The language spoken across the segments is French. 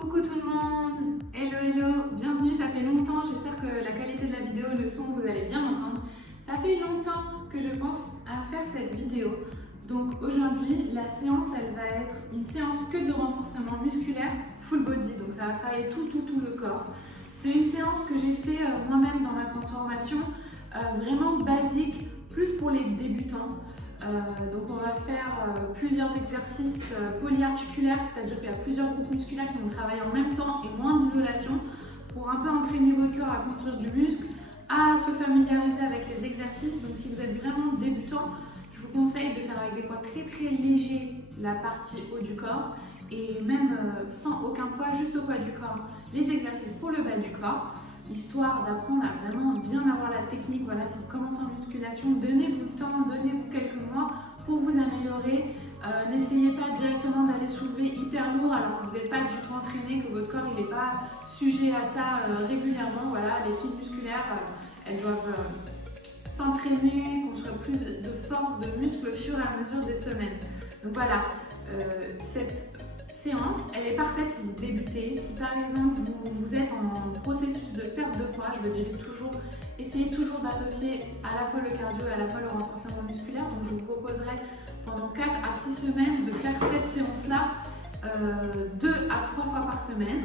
Coucou tout le monde, hello, bienvenue, ça fait longtemps, j'espère que la qualité de la vidéo, le son, vous allez bien m'entendre. Ça fait longtemps que je pense à faire cette vidéo, donc aujourd'hui la séance elle va être une séance que de renforcement musculaire full body, donc ça va travailler tout le corps. C'est une séance que j'ai fait moi-même dans ma transformation, vraiment basique, plus pour les débutants. Donc on va faire plusieurs exercices polyarticulaires, c'est-à-dire qu'il y a plusieurs groupes musculaires qui vont travailler en même temps et moins d'isolation pour un peu entraîner votre corps à construire du muscle, à se familiariser avec les exercices. Donc si vous êtes vraiment débutant, je vous conseille de faire avec des poids très légers la partie haut du corps et même sans aucun poids, juste au poids du corps, les exercices pour le bas du corps, histoire d'apprendre à vraiment bien avoir la technique. Voilà, si vous commencez en musculation, donnez-vous le temps, donnez-vous quelques mois pour vous améliorer. N'essayez pas directement d'aller soulever hyper lourd alors que vous n'êtes pas du tout entraîné, que votre corps n'est pas sujet à ça régulièrement. Voilà, les fibres musculaires, elles doivent s'entraîner, construire plus de force, de muscle au fur et à mesure des semaines. Donc voilà, cette séance, elle est parfaite si vous débutez. Si par exemple vous êtes en processus de perte de poids, je le dirais toujours, essayez toujours d'associer à la fois le cardio et à la fois le renforcement musculaire. Donc je vous proposerai pendant 4 à 6 semaines de faire cette séance-là 2 à 3 fois par semaine.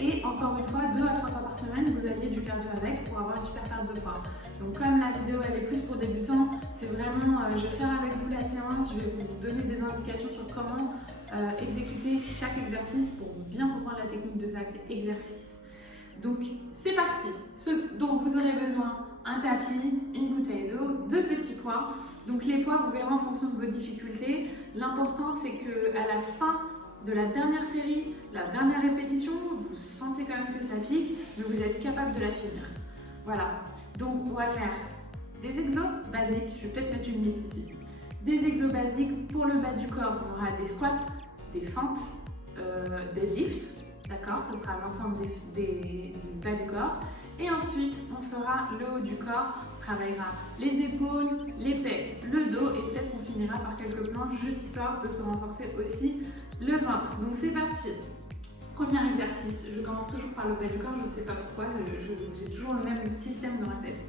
Et encore une fois, 2 à 3 fois par semaine, vous alliez du cardio avec pour avoir une super perte de poids. Donc comme la vidéo elle est plus pour débutants, c'est vraiment, je vais faire avec vous la séance, je vais vous donner des indications sur comment exécuter chaque exercice pour bien comprendre la technique de chaque exercice. Donc c'est parti. Ce dont vous aurez besoin, un tapis, une bouteille d'eau, 2 petits poids. Donc les poids, vous verrez en fonction de vos difficultés. L'important c'est qu'à la fin de la dernière série, la dernière répétition, vous sentez quand même que ça pique, mais vous êtes capable de la finir. Voilà, donc on va faire des exos basiques, je vais peut-être mettre une liste ici. Des exos basiques pour le bas du corps, on aura des squats, des fentes, des lifts, d'accord, ce sera l'ensemble du bas du corps. Et ensuite, on fera le haut du corps, on travaillera les épaules, les pecs, le dos et peut-être qu'on finira par quelques planches juste histoire de se renforcer aussi le ventre. Donc c'est parti. Premier exercice, je commence toujours par le bas du corps, je ne sais pas pourquoi, j'ai toujours le même système dans la tête.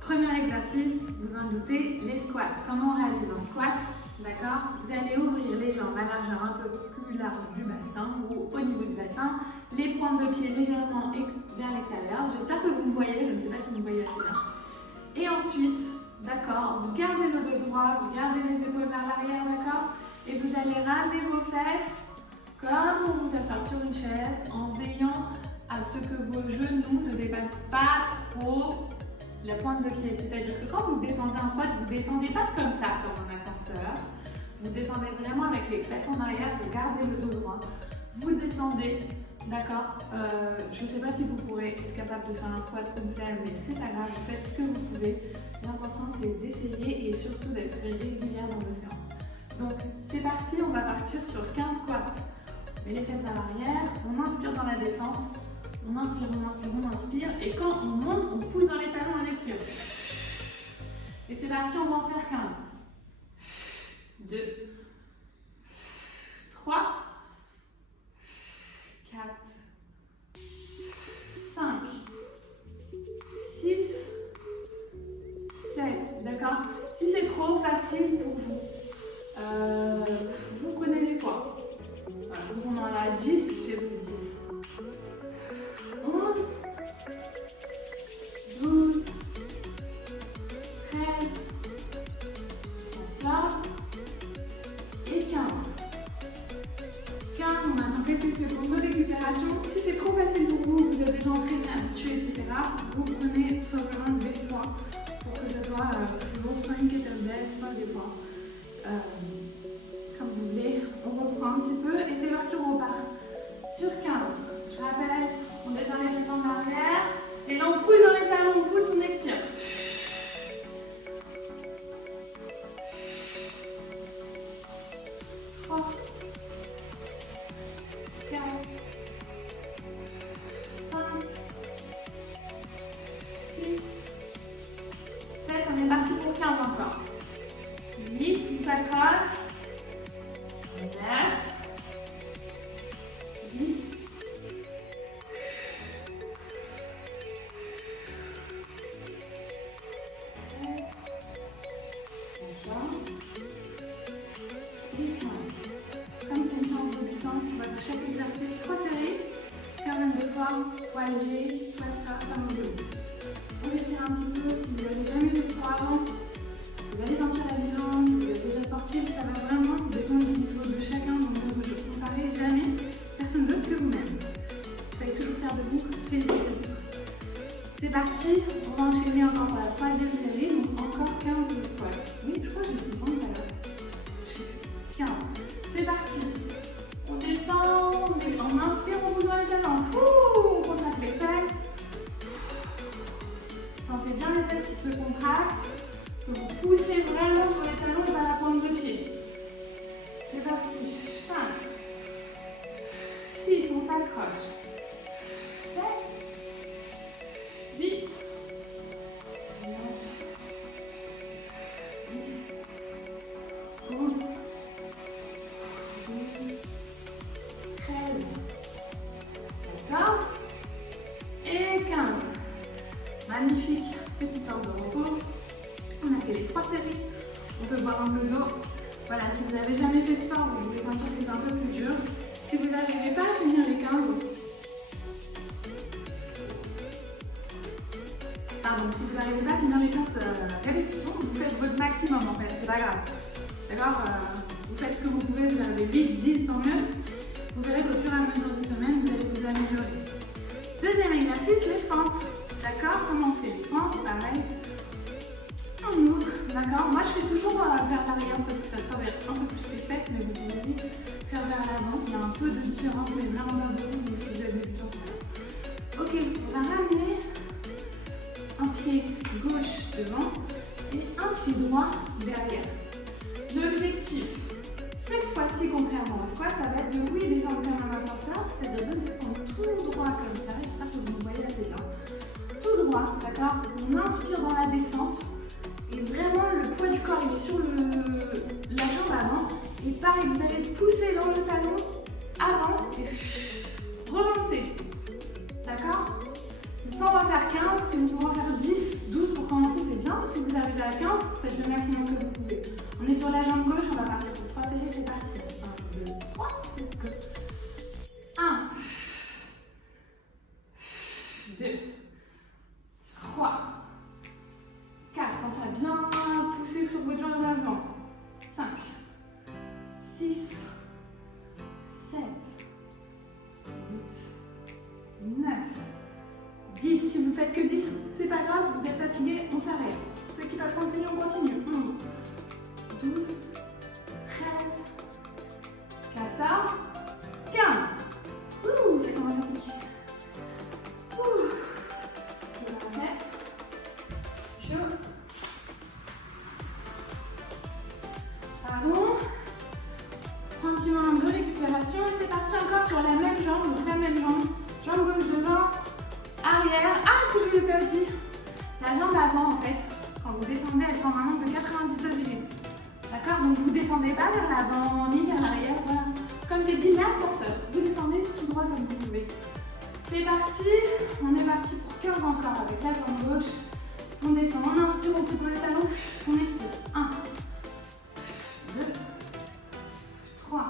Premier exercice, vous en doutez, les squats. Comment on réalise un squat? D'accord? Vous allez ouvrir les jambes à largeur un peu plus large du bassin ou au niveau du bassin, les pointes de pied légèrement vers l'extérieur. J'espère que vous me voyez, je ne sais pas si vous me voyez assez bien. Et ensuite, d'accord, vous gardez le dos droit, vous gardez les épaules vers l'arrière, d'accord? Et vous allez ramener vos fesses comme pour vous asseoir sur une chaise en veillant à ce que vos genoux ne dépassent pas trop la pointe de pied. C'est-à-dire que quand vous descendez un squat, vous ne descendez pas comme ça, comme un ascenseur. Vous descendez vraiment avec les fesses en arrière, vous gardez le dos droit. Vous descendez, d'accord? Je ne sais pas si vous pourrez être capable de faire un squat complet, mais c'est pas grave, vous faites ce que vous pouvez. L'important c'est d'essayer et surtout d'être régulière dans vos séances. Donc c'est parti, on va partir sur 15 squats. On met les fesses à l'arrière, on inspire dans la descente, on inspire, on inspire, et quand on monte, on pousse dans les talons, on expire. Et c'est parti, on va en faire 15. 2, 3, 4, 5, 6, 7, d'accord? Si c'est trop facile pour vous, vous prenez les poids. Voilà, donc on en a 10, je vais vous 10. 11, 12, 13, 14 et 15. 15, on attend quelques secondes de récupération. Si c'est trop facile pour vous, vous êtes déjà entraîné, habitué, etc., vous prenez tout simplement des poids pour que ce soit toujours soit une kettlebell, soit des poids. Comme vous voulez, on reprend un petit peu et c'est parti, on repart sur 15. Je rappelle, on descend les fesses en arrière et là on pousse dans les talons, on pousse, on expire. 3, 4, 5, 6, 7, on est parti pour 15 encore. 8, on s'accroche. 9, 10, poids léger, soit ça, talon de haut. On respire un petit peu. Si vous n'avez jamais fait de sport avant, vous allez sentir la différence. Si vous êtes déjà sportif, ça va vraiment dépendre du niveau de chacun. Donc ne vous comparez jamais personne d'autre que vous-même. Vous allez toujours faire de vous, félicitez-vous. C'est parti, on va enchaîner encore pour la troisième série, donc encore 15 squats. Oui, je crois que j'ai dit bon tout à l'heure. 15. C'est parti. On descend, on inspire, on bouge dans les talons. On contracte les fesses. Sentez bien les fesses qui se contractent. Vous poussez vraiment sur les talons vers la pointe de pied. C'est parti. 5, 6, on s'accroche. 7, 8, 9, 10, 11, 12, 13, 14 et 15. Magnifique. Petit temps de repos. On a fait les 3 séries. On peut boire un peu d'eau. Voilà, si vous n'avez jamais fait sport, vous pouvez sentir que c'est un peu plus dur. Si vous n'arrivez pas à finir les 15, si vous n'arrivez pas à finir les 15 répétitions, vous faites votre maximum en fait, c'est pas grave. D'accord, vous faites ce que vous pouvez, vous arrivez 8, 10, tant mieux. Vous verrez qu'au fur et à mesure des semaines, vous allez vous améliorer. Deuxième exercice, les fentes. D'accord, comment on fait les fentes? Pareil. On ouvre, d'accord. Moi je fais toujours vers l'arrière parce que ça travaille un peu plus les fesses, mais vous pouvez faire vers l'avant. Il y a un peu de différence, mais vraiment pas beaucoup, donc si vous avez des sur ça. Ok, on va ramener un pied gauche devant et un pied droit derrière. L'objectif, cette fois-ci, contrairement au squat, ça va être de descendre comme un ascenseur, c'est-à-dire de descendre tout droit comme ça. J'espère que vous me voyez assez bien. Tout droit, d'accord. On inspire dans la descente et vraiment le poids du corps il est sur la jambe avant. Et pareil, vous allez pousser dans le talon avant et remonter. D'accord. Ça, on va faire 15, si vous pouvez en faire 10, 12 pour commencer, c'est bien. Si vous arrivez à 15, faites le maximum que vous pouvez. On est sur la jambe gauche, on va partir pour 3 séries, c'est parti. 1, 2, 3, let's go. 1, 2, 3, 4, pensez à bien pousser sur votre jambe avant. 5, 6, 7, 8, 9, 10, si vous faites que 10, c'est pas grave, vous êtes fatigué, on s'arrête. Ceux qui peuvent continuer, on continue. 11, 12, 13, 14, 15. Ouh, ça commence à piquer. Ouh. Je vais la tête. Chaud. Pardon. Prends un petit moment de récupération et c'est parti encore sur la même jambe, donc la même jambe. Jambe gauche devant. Arrière. Ah, ce que je vous ai pas dit. La jambe avant, en fait, quand vous descendez, elle prend un angle de 90 degrés. D'accord. Donc vous ne descendez pas vers l'avant ni vers l'arrière. Voilà. Comme j'ai dit, l'ascenseur. Vous descendez tout droit comme vous pouvez. C'est parti. On est parti pour 15 encore avec la jambe gauche. On descend, on inspire au plus dans les talons. On expire. 1, 2, 3,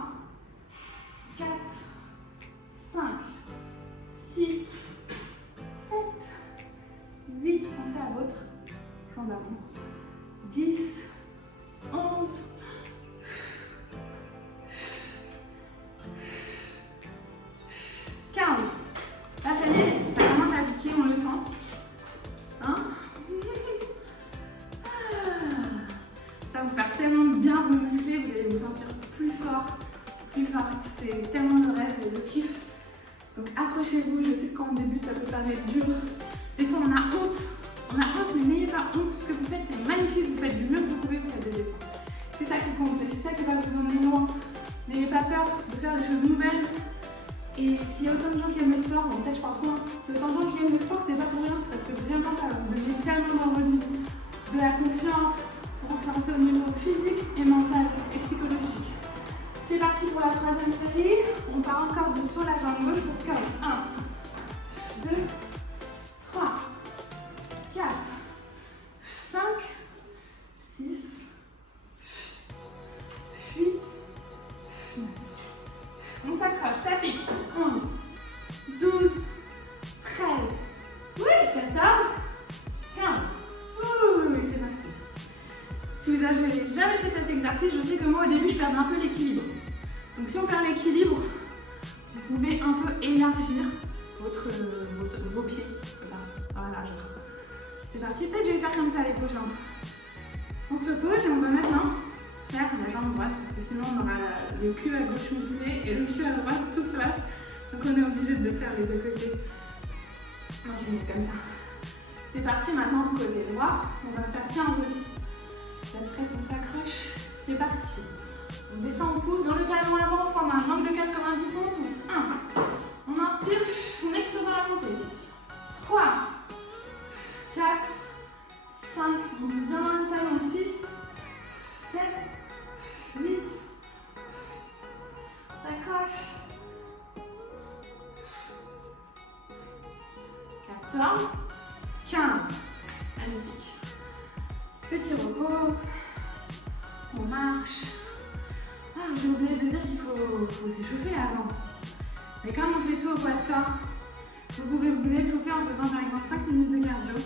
4, 5, 6, 7, 8, pensez à votre jambe avant. 10, 11, 15. Là, ça y est, ça commence à piquer, on le sent. Hein? Ça va vous faire tellement bien vous muscler, vous allez vous sentir plus fort, plus forte. C'est tellement le rêve et le kiff. Donc accrochez-vous, je sais que quand on débute, ça peut paraître dur. Des fois, on a honte, mais n'ayez pas honte. Ce que vous faites, c'est magnifique, vous faites du mieux que vous pouvez, vous faites des efforts. C'est ça qui compte, c'est ça qui va vous emmener loin. N'ayez pas peur de faire des choses nouvelles. Et s'il y a autant de gens qui aiment le sport, bon, peut-être je parle trop, hein. Autant de gens qui aiment le sport, c'est pas pour rien, c'est parce que vraiment ça va vous donner tellement dans votre vie de la confiance pour influencer au niveau physique et mental et psychologique. C'est parti pour la troisième série. On part encore sur la jambe gauche pour 15. 1, 2, 3, 4, 5, 6, 8, 9. On s'accroche, ça pique. 11, 12, j'ai jamais fait cet exercice, je sais que moi au début je perdais un peu l'équilibre. Donc si on perd l'équilibre, vous pouvez un peu élargir vos pieds, voilà, c'est parti, peut-être je vais faire comme ça les prochains. On se pose et on va maintenant faire la jambe droite parce que sinon on aura le cul à gauche musclé et le cul à droite tout face. Donc on est obligé de faire les deux côtés. Alors je vais mettre comme ça. C'est parti maintenant côté droit, on va faire 15 aussi. Après on s'accroche, c'est parti. On descend, on pousse dans le talon avant, on forme un angle de 90, on pousse. 1, on inspire, on expire dans la montée. 3, 4, 5, on pousse bien dans le talon, 6, 7, 8, s'accroche, 14, 15, magnifique. Petit repos, on marche. Ah, j'ai oublié de dire qu'il faut s'échauffer avant. Mais comme on fait tout au poids de corps, vous pouvez vous échauffer en faisant par exemple 5 minutes de cardio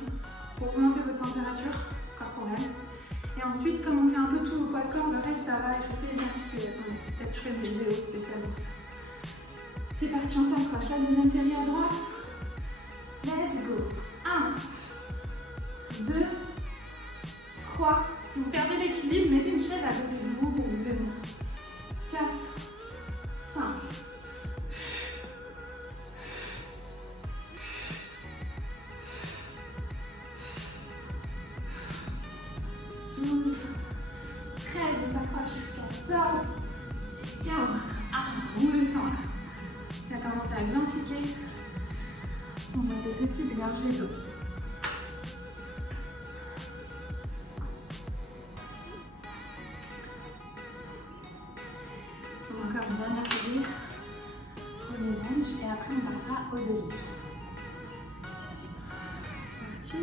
pour augmenter votre température corporelle. Et ensuite, comme on fait un peu tout au poids de corps, le reste ça va échauffer les articulations. Peut-être je ferai une vidéo spéciale pour ça. C'est parti, on s'accroche. La deuxième série à droite. Let's go. 1, 2, 3. Si vous perdez l'équilibre, mettez une chaise à côté de vous pour vous tenir. 4, 5. 12, 13, on s'accroche, 14, 15. Ah, on le sent là. Ça commence à bien piquer. On va des petites gorgées d'eau. Encore une dernière série. Prenez lunge et après on passera au deadlift. C'est parti.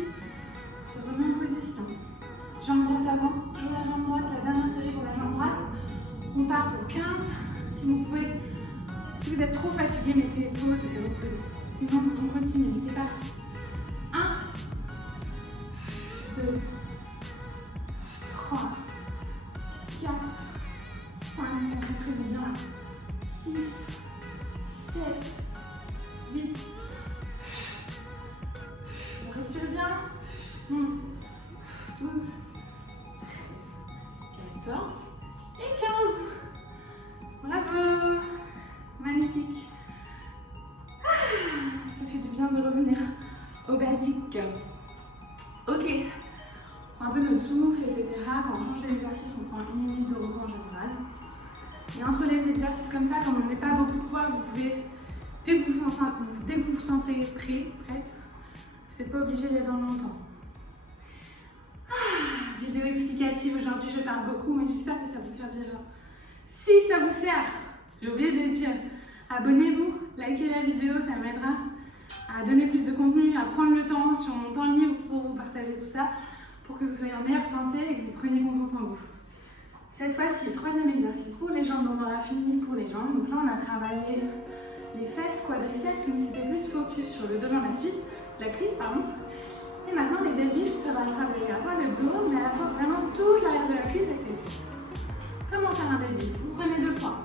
On se remet en position. Jambe droite avant, toujours la jambe droite, la dernière série pour la jambe droite. On part pour 15. Si vous pouvez, si vous êtes trop fatigué, mettez pause et reprenez. Sinon, on continue. C'est parti. 1, 2, 3, 4, 5. Concentrez-vous bien là. 6, 7, 8. On respire bien. 11, 12, 14 et 15. Bravo! Magnifique. Ça fait du bien de revenir au basique. Ok. On prend un peu notre souffle, etc. Quand on change d'exercice, on prend 1 minute de repos en général. Et entre les exercices comme ça, comme on ne met pas beaucoup de poids, vous pouvez, dès que vous vous sentez prête, vous n'êtes pas obligé d'être dans longtemps. Vidéo explicative, aujourd'hui je parle beaucoup, mais j'espère que ça vous servira. Si ça vous sert, j'ai oublié de le dire, abonnez-vous, likez la vidéo, ça m'aidera à donner plus de contenu, à prendre le temps sur mon temps libre pour vous partager tout ça, pour que vous soyez en meilleure santé et que vous preniez confiance en vous. Cette fois-ci, troisième exercice pour les jambes, on aura fini pour les jambes. Donc là on a travaillé les fesses, quadriceps, mais c'était plus focus sur le devant de la cuisse, pardon. Et maintenant les deadlifts, ça va travailler à pas le dos, mais à la fois vraiment toute l'arrière de la cuisse avec les cuisses. Comment faire un deadlift? Vous prenez 2 poids.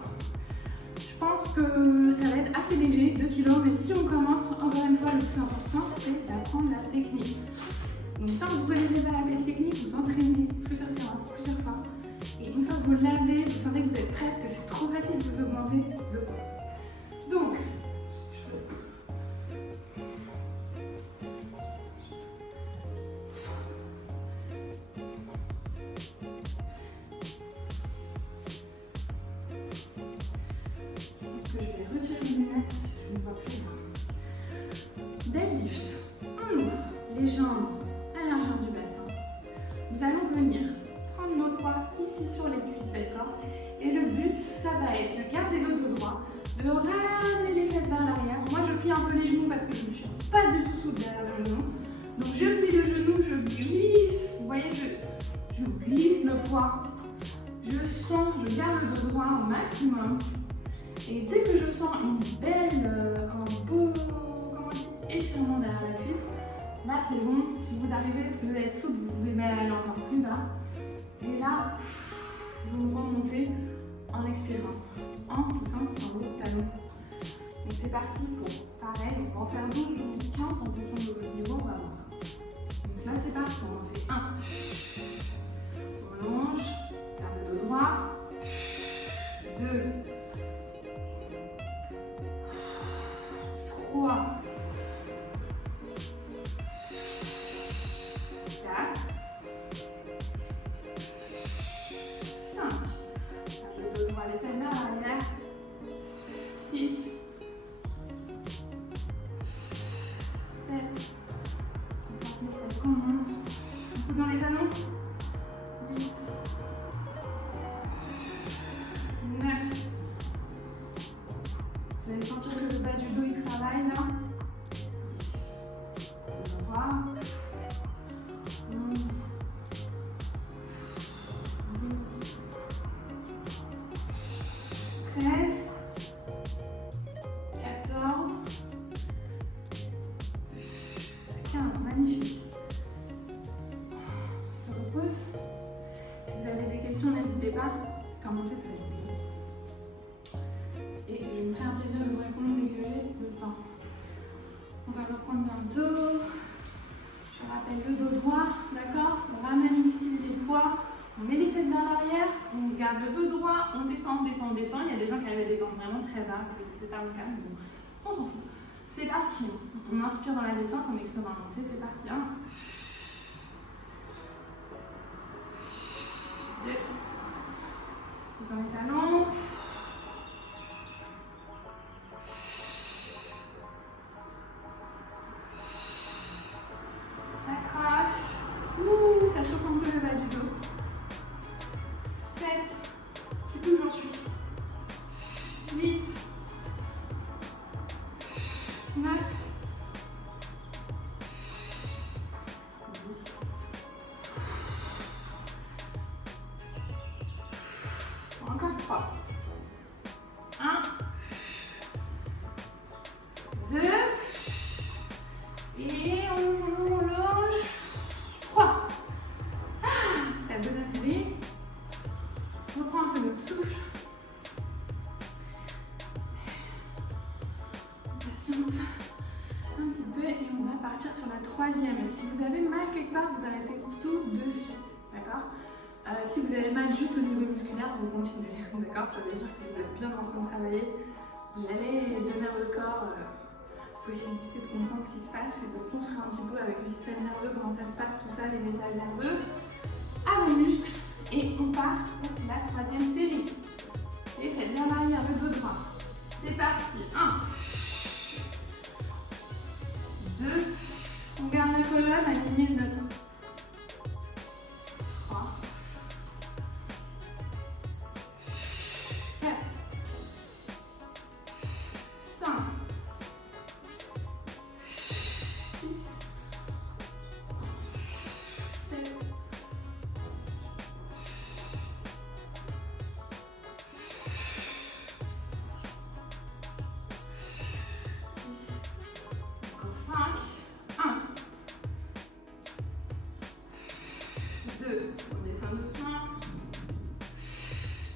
Je pense que ça va être assez léger, 2 kg, mais si on commence, encore une fois, le plus important, c'est d'apprendre la technique. Donc tant que vous connaissez pas la technique, vous entraînez plusieurs séances, plusieurs fois. Et une fois que vous l'avez, vous sentez que vous êtes prête, que c'est trop facile de vous augmenter le poids. Donc, je vais retirer mes lunettes, je ne vois plus bien. Deadlift. On ouvre les jambes à la largeur du bassin. Nous allons venir prendre nos poids ici sur les cuisses, d'accord? Et le but, ça va être de garder le dos droit, de ramener les fesses vers l'arrière. Moi, je plie un peu les genoux parce que je ne suis pas du tout souple derrière le genou. Donc, je plie le genou, je glisse. Vous voyez, je glisse le poids. Je sens, je garde le dos droit au maximum. Et dès que je sens un beau étirement derrière la cuisse, là c'est bon. Si vous arrivez, si vous allez être souple, vous pouvez aller encore plus bas. Et là, vous remontez en expirant, en poussant dans vos talons. Donc c'est parti pour pareil, on va en faire 12 ou 15 en fonction de votre niveau, on va voir. Donc là c'est parti, on en fait 1. On longe, garde le dos droit. 2. 3. 4. 5. Le dos droit, les têtes vers l'arrière. 6. 7. Ça commence. Un coup dans les talons. 8. 9. Vous allez sentir que le bas du dos il travaille là. 10. 3. 11. 12. 13. 14. 15. Magnifique. On se repose. Si vous avez des questions, n'hésitez pas. Commentez sur les vidéos. Et je vais me faire un plaisir de vous répondre dès que j'ai le temps. On va reprendre bientôt. Je rappelle le dos droit, d'accord? On ramène ici les poids, on met les fesses vers l'arrière, on garde le dos droit, on descend, descend, descend. Il y a des gens qui arrivent à des bandes vraiment très bas, c'est pas mon cas, mais bon, on s'en fout. C'est parti. On inspire dans la descente, on expire dans la montée, c'est parti. 1. 2. Dans les talons. 4. Ça crache. Ouh, ça chauffe un peu le bas du dos. 7. Tu toujours suis. 8. 9. 10. Encore 3. 1. 2. Et on longe. 3. C'est ta deuxième série. On reprend un peu le souffle. On patiente un petit peu et on va partir sur la troisième. Et si vous avez mal quelque part, vous arrêtez tout de suite. D'accord? Si vous avez mal juste au niveau musculaire, vous continuez. D'accord? Ça veut dire que vous êtes bien en train de travailler. Vous allez donner à votre corps possibilité de comprendre ce qui se passe et de construire un petit peu avec le système nerveux, comment ça se passe, tout ça, les messages nerveux, à vos muscles. Et on part pour la troisième série. Et faites bien l'arrière, le dos droit. C'est parti. 1. 2. On garde la colonne alignée de notre 3. 4. 5. 6. 7. 2, on descend doucement.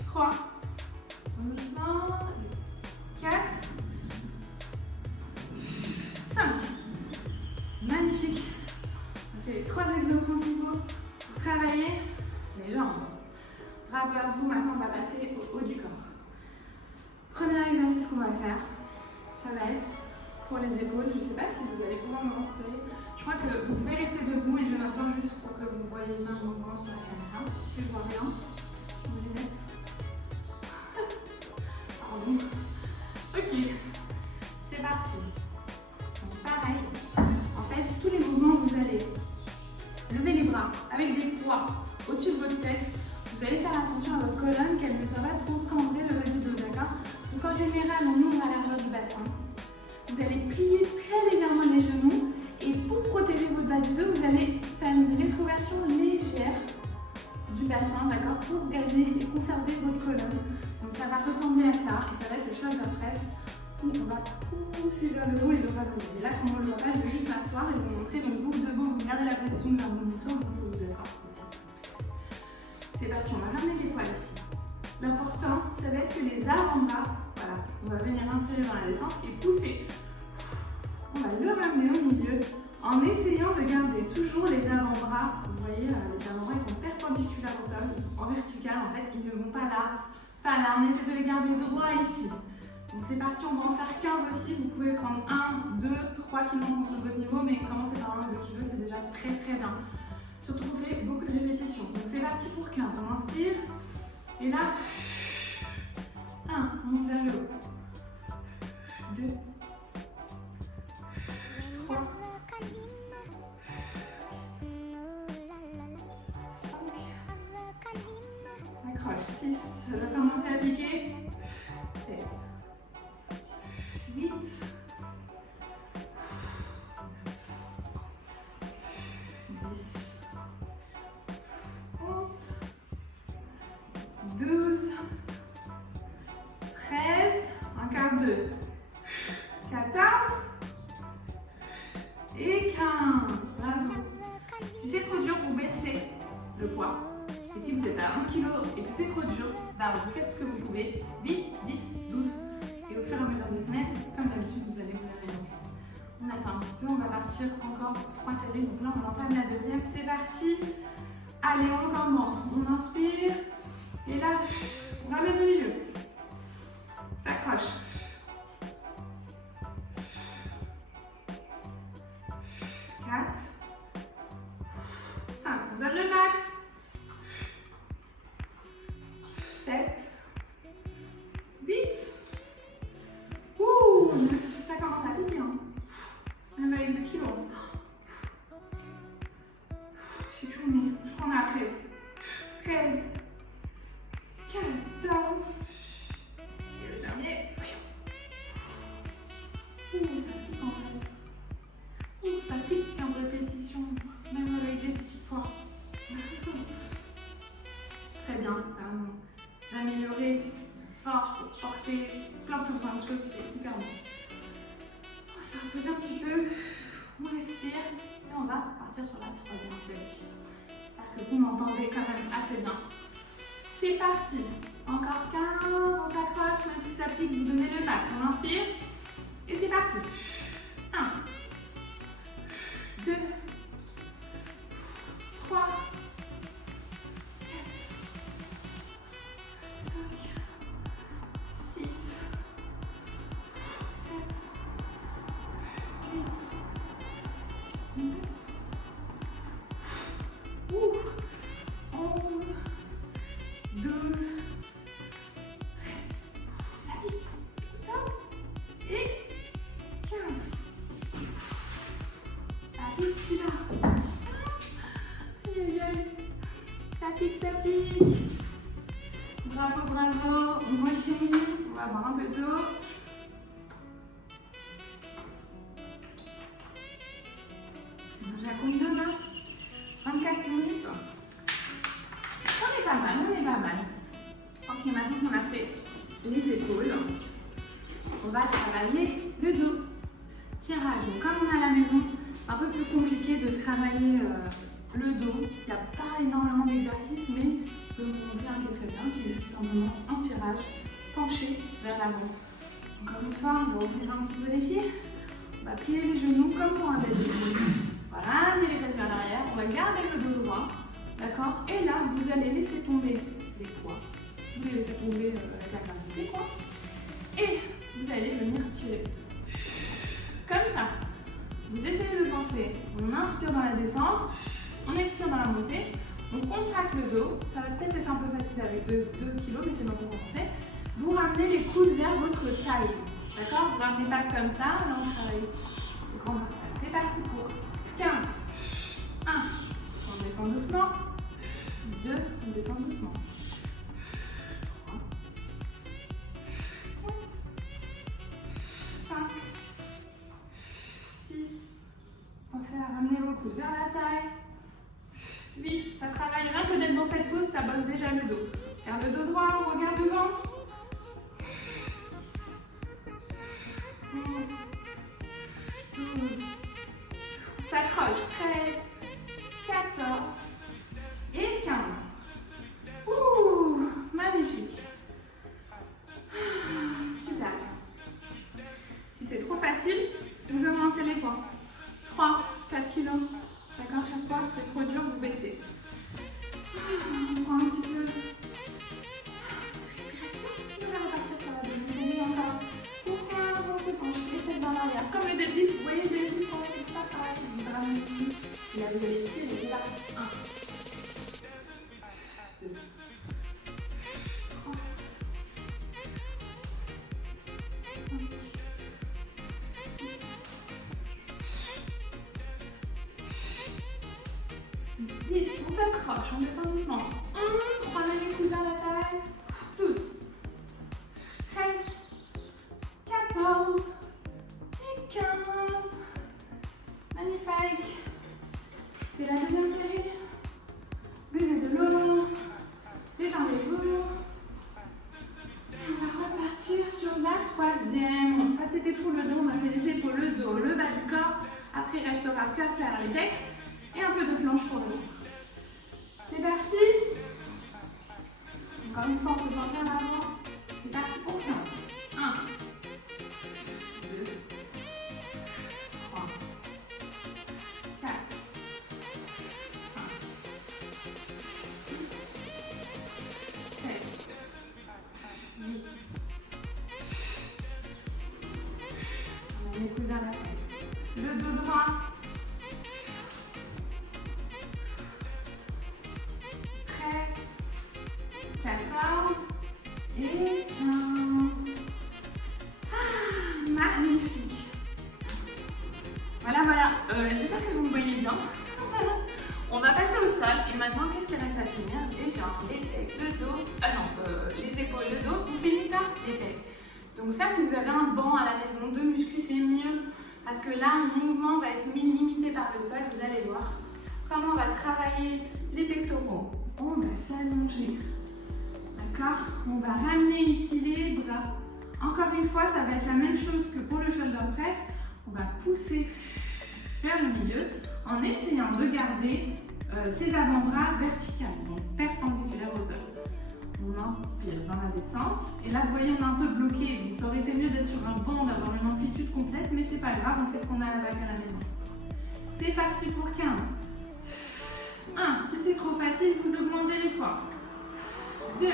3, on descend doucement. 4, 5. Magnifique. On fait les 3 exos principaux pour travailler les jambes. Bravo à vous. Maintenant, on va passer au haut du corps. Premier exercice qu'on va faire, ça va être pour les épaules. Je ne sais pas si vous allez pouvoir me montrer. Je crois que vous pouvez rester debout et je m'assois juste pour que vous voyez bien le mouvement sur la caméra. Je vois rien. Mes lunettes. Pardon. Ok, c'est parti. Donc pareil, en fait, tous les mouvements, vous allez lever les bras avec des poids au-dessus de votre tête. Vous allez faire attention à votre colonne, qu'elle ne soit pas trop cambrée le bas du dos, d'accord? Donc en général, on ouvre à la largeur du bassin. Vous allez plier très légèrement les genoux. Et pour protéger votre bas du dos, vous allez faire une rétroversion légère du bassin, d'accord, pour garder et conserver votre colonne. Donc ça va ressembler à ça, et ça va être le shoulder press, où on va pousser vers le haut et le valoriser. Et là, comme on le voit pas, je vais juste m'asseoir et vous montrer. Donc vous, debout, vous gardez la position de l'harmonisme, vous pouvez vous asseoir aussi. C'est parti, on va ramener les poils ici. L'important, ça va être que les avant-bras, voilà, on va venir inspirer dans la descente et pousser. On va le ramener au milieu en essayant de garder toujours les avant-bras. Vous voyez, les avant-bras ils sont perpendiculaires au sol, en vertical en fait, ils ne vont pas là, pas là. On essaie de les garder droits ici. Donc c'est parti, on va en faire 15 aussi. Vous pouvez prendre 1, 2, 3 kg en fonction de votre niveau, mais commencer par 1 ou 2 kg, c'est déjà très très bien. Surtout qu'on fait beaucoup de répétitions. Donc c'est parti pour 15. On inspire. Et là, 1, on monte vers le haut. 2, 3, 5, accroche, 6, ça va commencer à piquer. 7, 8, 12, 13, encore 2, 14 et 15. Bravo. Si c'est trop dur, vous baissez le poids. Et si vous êtes à 1 kg et que c'est trop dur, bah vous faites ce que vous pouvez. 8, 10, 12. Et au fur et à mesure des semaines, comme d'habitude, vous allez vous améliorer. On attend un petit peu, on va partir encore pour 3 séries. Donc là, on entame la deuxième. C'est parti. Allez, on commence. On inspire. Et là, on ramène le milieu. S'accroche. 4, 5, on donne le max. 7, 8, 9, ça commence à piquer. Hein. Même avec 2 kilos. Je sais plus où on est. Je crois qu'on est à 13. 13. 14. Et le dernier. Ça pique en fait. Ça pique 15 répétitions, même avec des petits poids. C'est très bien, ça va améliorer force, porter plein de choses, c'est hyper bon. On se repose un petit peu, on respire et on va partir sur la troisième série. J'espère que vous m'entendez quand même assez bien. C'est parti. Encore 15, on s'accroche, même si ça pique, vous donnez le max. On inspire et c'est parti. 1, 2, 3, 4, 5, 6, 7, 8, 9, 11, 12, 13, ça pique, 14 et 15. Ça pique celui-là. Aïe aïe aïe. Ça pique, ça pique. Bravo, bravo. On continue. On va boire un peu d'eau. On a combien là? 24 minutes. On est pas mal, on est pas mal. Ok, maintenant qu'on a fait les épaules, on va travailler le dos. Tirage. Donc, comme on est à la maison, un peu plus compliqué de travailler le dos. Il n'y a pas énormément d'exercices, mais le montrer un qui est très bien, qui est juste un moment en tirage, penché vers l'avant. Encore une fois, on va ouvrir un petit peu les pieds. On va plier les genoux comme pour un bébé. Voilà, amener les fesses vers l'arrière. On va garder le dos droit. D'accord? Et là, vous allez laisser tomber les poids. Vous les laissez tomber avec la gravité, quoi. Et vous allez venir tirer. Comme ça. Vous essayez de penser. On inspire dans la descente. On expire dans la montée. On contracte le dos. Ça va peut-être être un peu facile avec 2 kg, mais c'est bon pour commencer. Vous ramenez les coudes vers votre taille. D'accord? Vous ne ramenez pas comme ça. Là, on travaille le grand martial. C'est parti pour 15. 1. On descend doucement. 2. On descend doucement. 3. 4. 5. 6. Pensez à ramener vos coudes vers la taille. 8. Ça travaille rien que d'être dans cette pose, ça bosse déjà le dos. Garde le dos droit, on regarde devant. 10. 11. 12. On s'accroche. 13. 14. Et 15. Si c'est trop facile, vous augmentez les poids. 3, 4 kilos. D'accord, chaque fois, c'est trop dur, vous baissez. On prend un petit peu. On va repartir sur la deuxième. Encore. Pour 15, on se penche, les fesses dans l'arrière. Comme le deadlift, vous voyez le deadlift, on fait pas pareil. Vous ramenez ici. Et là, vous allez ici, et là. 1, 2, 3, 5, 10, on s'accroche, on descend doucement. 11, on ramène les coudes vers la taille. 12, 13, 14 et 15. Magnifique. C'est la deuxième série. Buvez de l'eau. Détendez-vous. On va repartir sur la troisième. Ça c'était pour le dos, on va faire les épaules, le dos, le bas du corps. Après il restera qu'à faire les pecs et un peu de planche pour le dos. C'est parti. Encore une fois, on se sent bien avant. C'est parti pour 15. 1, 2, 3, 4, 5, 6, 7, 8. On met les coudes vers la tête. Le dos droit. 14 et 15. Ah, magnifique. Voilà. J'espère que vous me voyez bien. On va passer au sol. Et maintenant, qu'est-ce qu'il reste à finir? Les jambes, les pecs, le dos. Les épaules, le dos. On finit par les pecs. Donc ça, si vous avez un banc à la maison de muscu, c'est mieux. Parce que là, mon mouvement va être limité par le sol. Vous allez voir comment on va travailler les pectoraux. On va s'allonger. D'accord? On va ramener ici les bras. Encore une fois, ça va être la même chose que pour le shoulder press. On va pousser vers le milieu en essayant de garder ses avant-bras verticales, donc perpendiculaires au sol. On inspire dans la descente. Et là, vous voyez, on est un peu bloqué. Donc, ça aurait été mieux d'être sur un banc, d'avoir une amplitude complète, mais c'est pas grave, on fait ce qu'on a à la bague à la maison. C'est parti pour 15. 1. Si c'est trop facile, vous augmentez les poids. 2,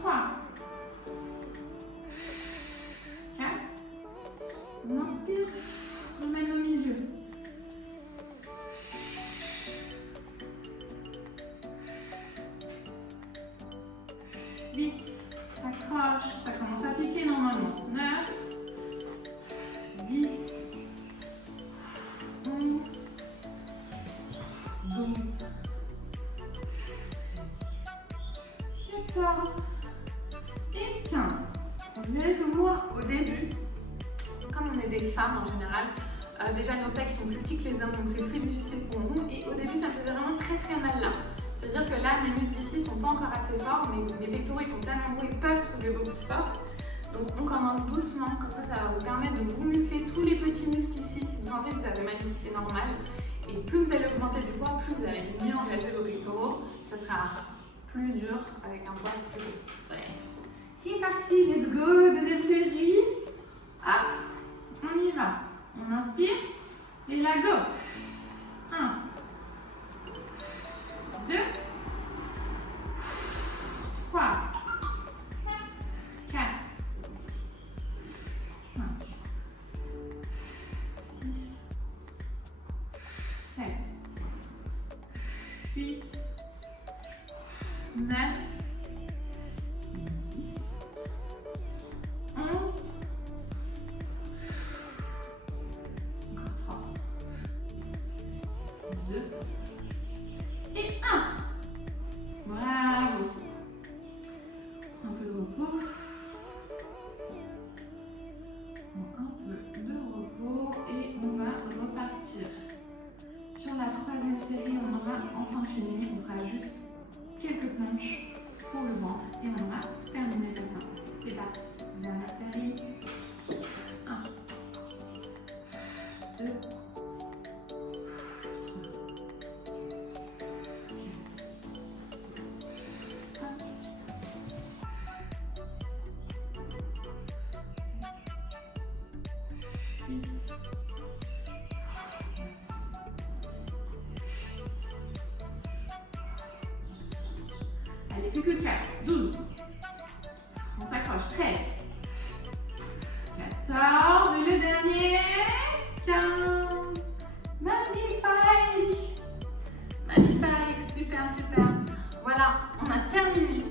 3, 4, on inspire, on mène au milieu. 8, s'accroche, ça commence à piquer normalement. 9, 10, 11, 12, 14 et 15. Vous verrez que moi, au début, comme on est des femmes en général, déjà nos pecs sont plus petits que les hommes, donc c'est plus difficile pour nous. Et au début, ça me faisait vraiment très mal là. C'est-à-dire que là, mes muscles ici sont pas encore assez forts, mais mes pectoraux ils sont tellement gros, ils peuvent soulever beaucoup de force. Donc on commence doucement, comme ça va vous permettre de vous muscler tous les petits muscles ici. Si vous sentez que vous avez mal ici, c'est normal. Et plus vous allez augmenter du poids, plus vous allez mieux engager vos pectoraux. Ça sera plus dur avec un poids plus haut. Bref. C'est parti, let's go, deuxième série. Hop, on y va. On inspire et là, go. 1, 2, 3, 4, 5, 6, 7, 8, 9, 10, 11, encore 3, 2 et 1. Bravo. Un peu de repos. Un peu de repos et on va repartir. Sur la troisième série, on aura enfin fini. On fera juste quelques planches 8. Allez, plus que 4. 12. On s'accroche. 13. 14. Et le dernier. 15. Magnifique. Magnifique. Super, super. Voilà, on a terminé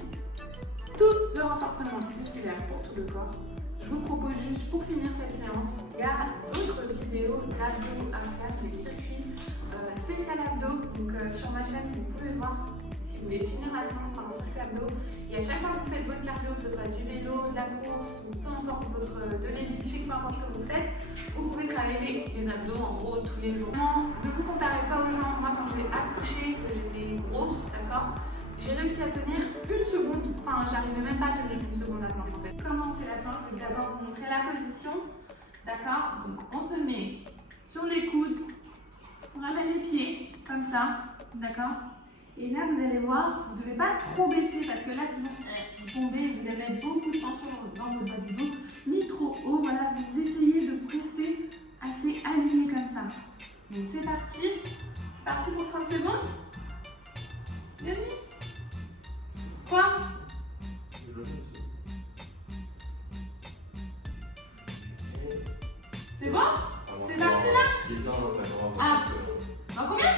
tout le renforcement musculaire pour tout le corps. Je vous propose juste pour finir cette séance, il y a d'autres vidéos d'abdos à faire, des circuits spécial abdos. Donc sur ma chaîne, vous pouvez voir si vous voulez finir la séance par un circuit abdos. Et à chaque fois que vous faites votre cardio, que ce soit du vélo, de la course, ou peu importe de l'elliptique, peu importe ce que vous faites, vous pouvez travailler les abdos en gros tous les jours. Non, ne vous comparez pas aux gens. Moi quand j'ai accouché, que j'étais grosse, d'accord, j'ai réussi à tenir une seconde, enfin j'arrivais même pas à tenir une seconde à planche en fait. Comment on fait la planche? Je vais d'abord vous montrer la position, d'accord? Donc on se met sur les coudes, on ramène les pieds comme ça, d'accord? Et là vous allez voir, vous ne devez pas trop baisser parce que là sinon vous tombez, vous allez mettre beaucoup de tension dans votre bas du dos, ni trop haut, voilà, vous essayez de rester assez aligné comme ça. Donc c'est parti pour 30 secondes. Bienvenue. Quoi? C'est bon? C'est parti là? Non, ça commence. Ah. Dans combien?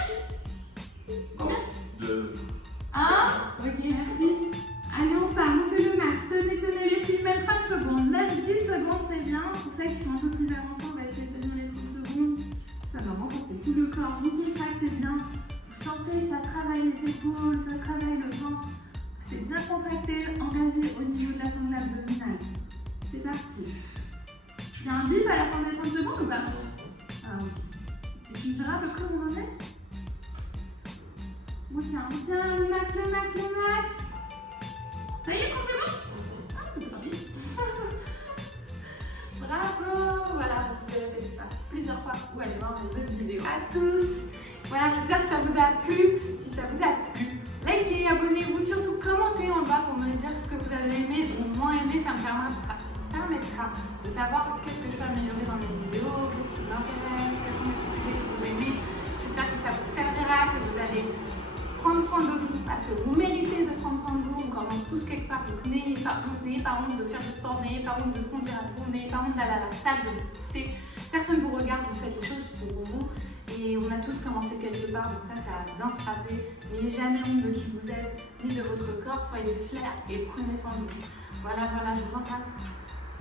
Combien? 2. 1. Ok, merci. Allez, on part, on fait le max. Tenez les filles, même 5 secondes. Même 10 secondes, c'est bien. Pour ceux qui sont un peu plus avancés, on va essayer de tenir les 30 secondes. Ça va renforcer tout le corps. Vous contractez bien. Vous sentez, ça travaille les épaules, ça travaille le ventre. C'est bien contracté, engagé au niveau de la sangle abdominale. C'est parti. Il y a un bip à la fin des 30 secondes ou pas? Ah oui. Et tu me diras à peu près où on en est? On tient, le max. Ça y est, 30 secondes? Ah, c'est pas vite. Bravo. Voilà, vous pouvez répéter ça plusieurs fois ou aller voir mes autres vidéos. À tous. Voilà, j'espère que ça vous a plu. Si ça vous a plu, likez, abonnez-vous, surtout commentez en bas pour me dire ce que vous avez aimé ou moins aimé. Ça me permettra de savoir qu'est-ce que je peux améliorer dans mes vidéos, qu'est-ce qui vous intéresse, quels sont les sujets que vous aimez. J'espère que ça vous servira, que vous allez prendre soin de vous parce que vous méritez de prendre soin de vous. On commence tous quelque part, donc n'ayez pas honte de faire du sport, n'ayez pas honte de se conduire à vous, n'ayez pas honte d'aller à la salle, de vous pousser. Personne ne vous regarde, vous faites les choses pour vous. Et on a tous commencé quelque part, donc ça va bien se rappeler. N'ayez jamais honte de qui vous êtes, ni de votre corps, soyez fiers et prenez soin de vous. Voilà, je vous embrasse.